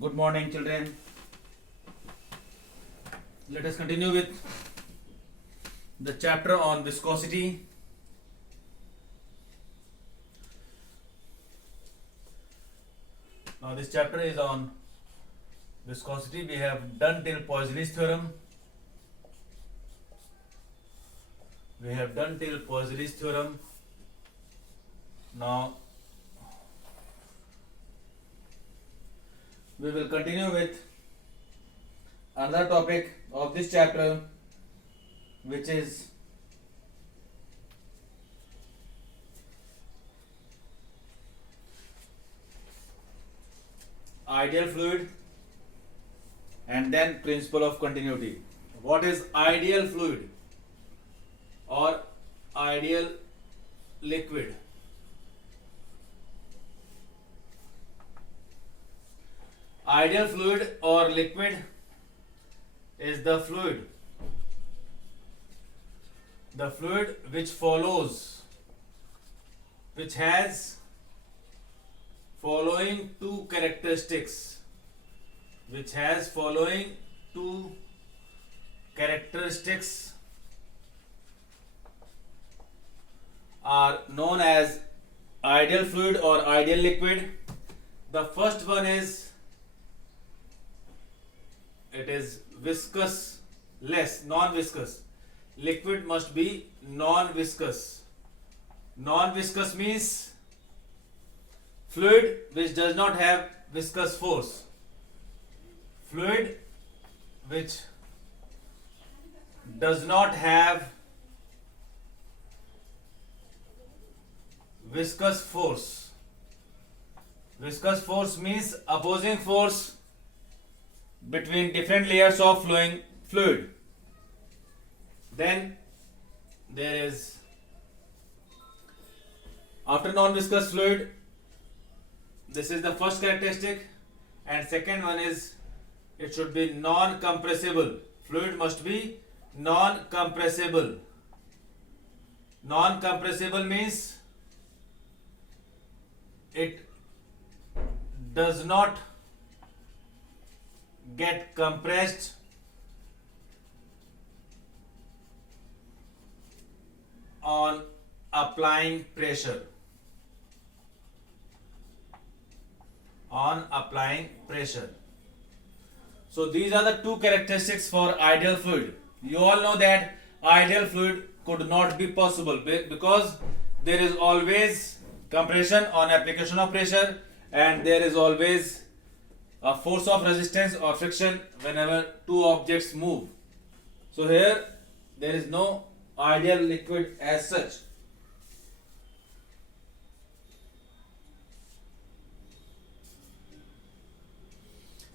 Good morning, children. Let us continue with the chapter on viscosity. Now, this chapter is on viscosity. We have done till Poisson's theorem. Now, we will continue with another topic of this chapter, which is ideal fluid and then principle of continuity. What is ideal fluid or ideal liquid? Ideal fluid or liquid is the fluid which has following two characteristics, are known as ideal fluid or ideal liquid. The first one is it is viscous-less, non-viscous. Liquid must be non-viscous. Non-viscous means fluid which does not have viscous force. Fluid which does not have viscous force. Viscous force means opposing force between different layers of flowing fluid. Then there is, after non-viscous fluid, this is the first characteristic, and second one is it should be non-compressible. Fluid must be non-compressible. Non-compressible means it does not get compressed on applying pressure. So these are the two characteristics for ideal fluid. You all know that ideal fluid could not be possible because there is always compression on application of pressure, and there is always a force of resistance or friction whenever two objects move. So here there is no ideal liquid as such.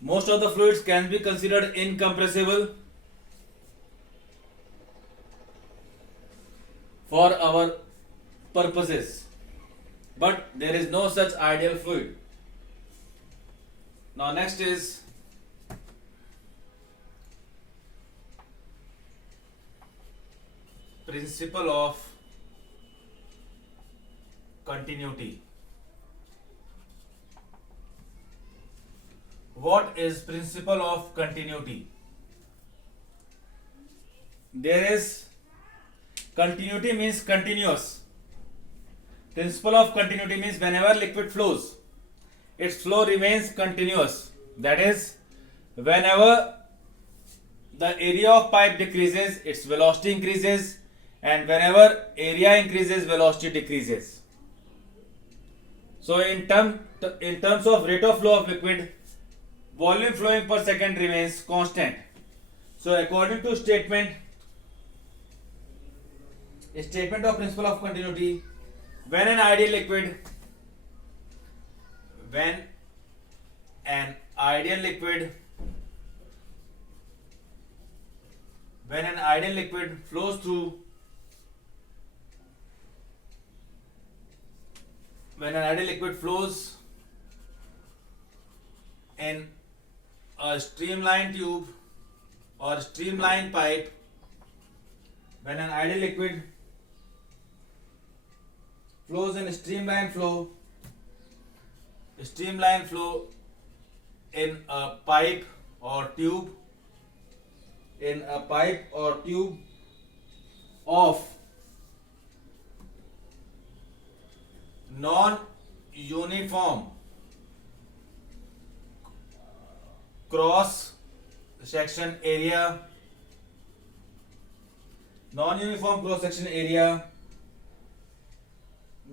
Most of the fluids can be considered incompressible for our purposes, but there is no such ideal fluid. Now next is principle of continuity. What is principle of continuity? There is continuity means continuous. Principle of continuity means whenever liquid flows, its flow remains continuous. That is, whenever the area of pipe decreases, its velocity increases, and whenever area increases, velocity decreases. So in terms of rate of flow of liquid, volume flowing per second remains constant. So according to statement of principle of continuity, when an ideal liquid flows through in a streamlined tube or streamlined pipe, when an ideal liquid flows in streamline flow in a pipe or tube, of non-uniform cross section area,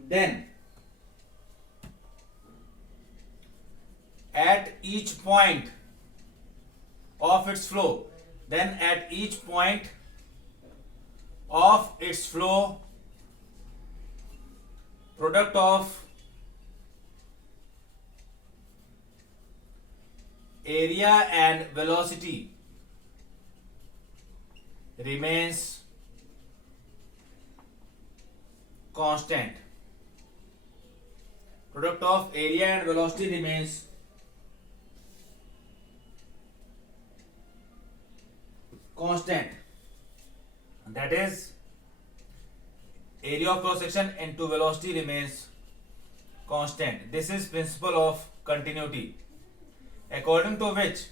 then at each point of its flow, product of area and velocity remains constant. Product of area and velocity remains constant. That is, area of cross section into velocity remains constant. This is principle of continuity, according to which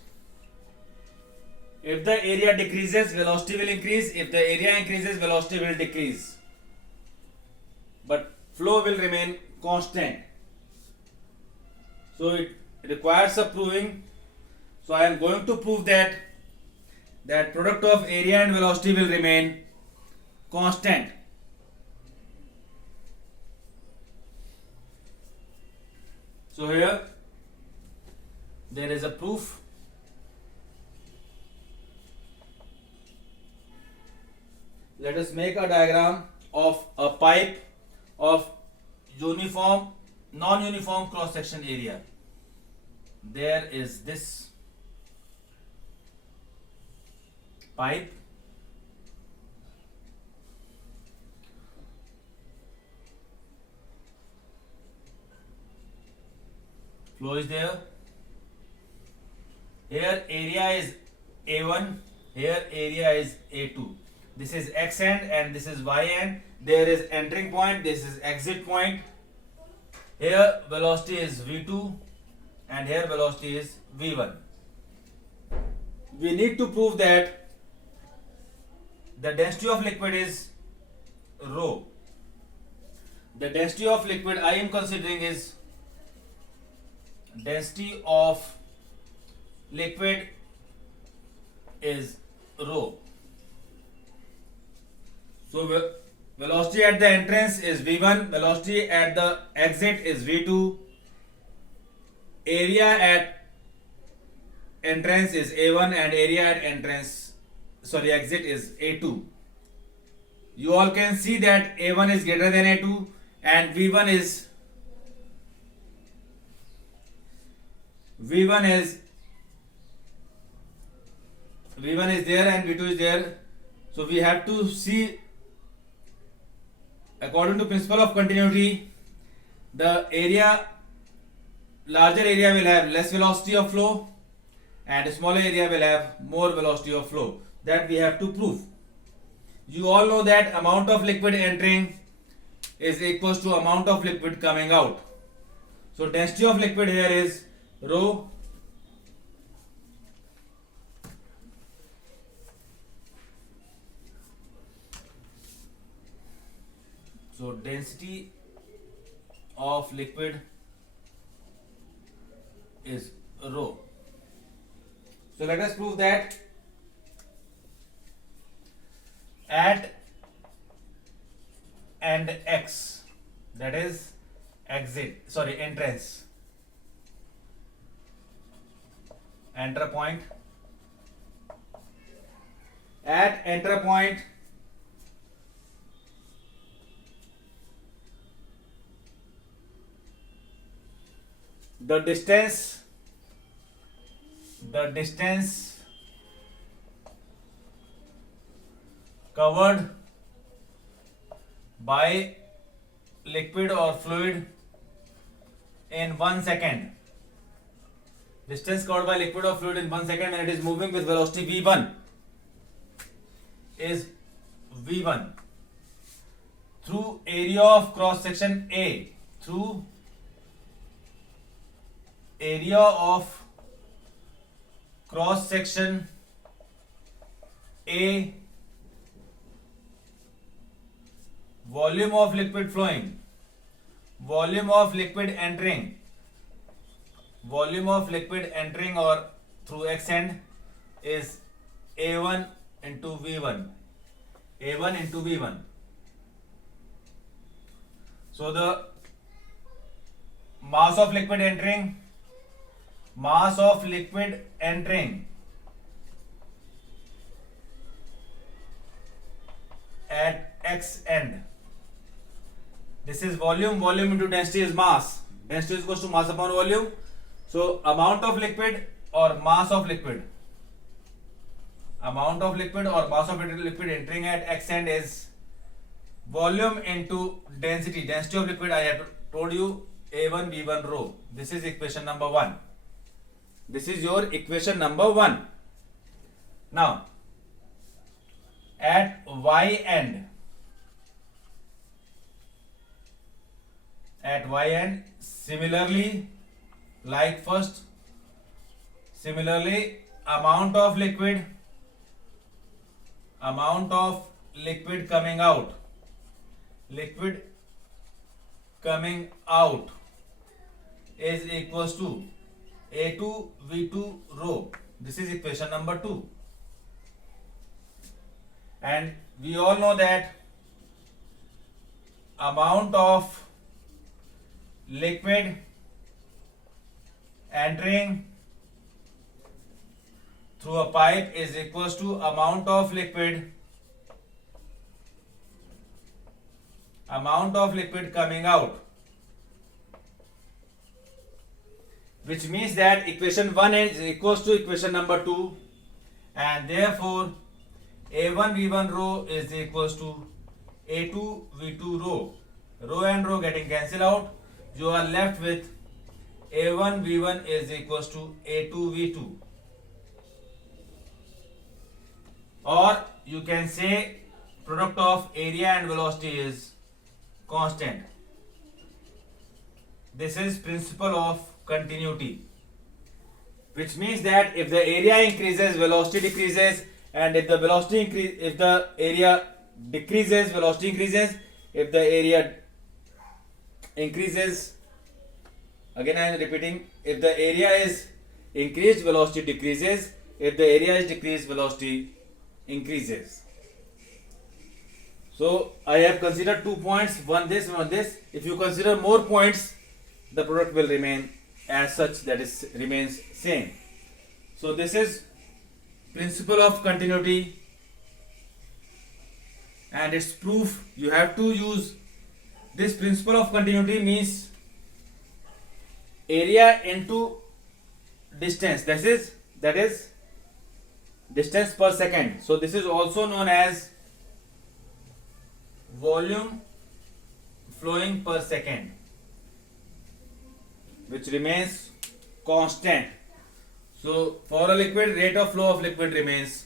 if the area decreases, velocity will increase. If the area increases, velocity will decrease. But flow will remain constant. So it requires a proving. So I am going to prove that product of area and velocity will remain constant. So here there is a proof. Let us make a diagram of a pipe of non-uniform cross section area. There is this pipe, flow is there. Here area is A1, here area is A2. This is X end and this is Y end. There is entering point, this is exit point. Here velocity is V2 and here velocity is V1. We need to prove that the density of liquid is rho. The density of liquid I am considering is density of liquid is rho. So velocity at the entrance is V1, velocity at the exit is V2, area at entrance is A1 and area at exit is A2. You all can see that A1 is greater than A2 and V1 is there and V2 is there. So we have to see, according to principle of continuity, the larger area will have less velocity of flow and smaller area will have more velocity of flow. That we have to prove. You all know that amount of liquid entering is equals to amount of liquid coming out. So density of liquid here is rho. So density of liquid is rho. So let us prove that at and X, that is entrance, enter point, at enter point the distance covered by liquid or fluid in 1 second. Distance covered by liquid or fluid in 1 second when it is moving with velocity V1 is V1 through area of cross section A, through area of cross section A, volume of liquid flowing, volume of liquid entering, volume of liquid entering or through X end is A1 into V1, A1 into V1. So the mass of liquid entering at X end, this is volume into density is mass, density is equals to mass upon volume. So amount of liquid or mass of liquid entering at X end is volume into density of liquid. I have told you A1 V1 rho. This is equation number 1. This is your equation number 1. Now at Y end, similarly amount of liquid coming out is equals to A2 V2 rho. This is equation number 2. And we all know that amount of liquid entering through a pipe is equals to amount of liquid coming out, which means that equation 1 is equals to equation number 2, and therefore A1 V1 rho is equals to A2 V2 rho. Rho and rho getting cancelled out. You are left with A1 V1 is equals to A2 V2. Or you can say product of area and velocity is constant. This is principle of continuity, which means that if the area increases, velocity decreases, and if the area decreases, velocity increases. If the area increases, again I am repeating, if the area is increased, velocity decreases. If the area is decreased, velocity increases. So I have considered 2 points, one this, one this. If you consider more points, the product will remain as such, that is remains same. So this is principle of continuity, and its proof. You have to use this principle of continuity means area into distance, that is distance per second. So this is also known as volume flowing per second, which remains constant. So for a liquid, rate of flow of liquid remains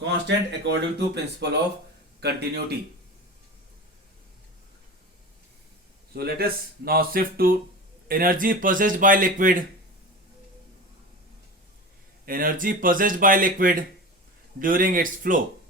constant according to principle of continuity. So let us now shift to energy possessed by liquid. Energy possessed by liquid during its flow.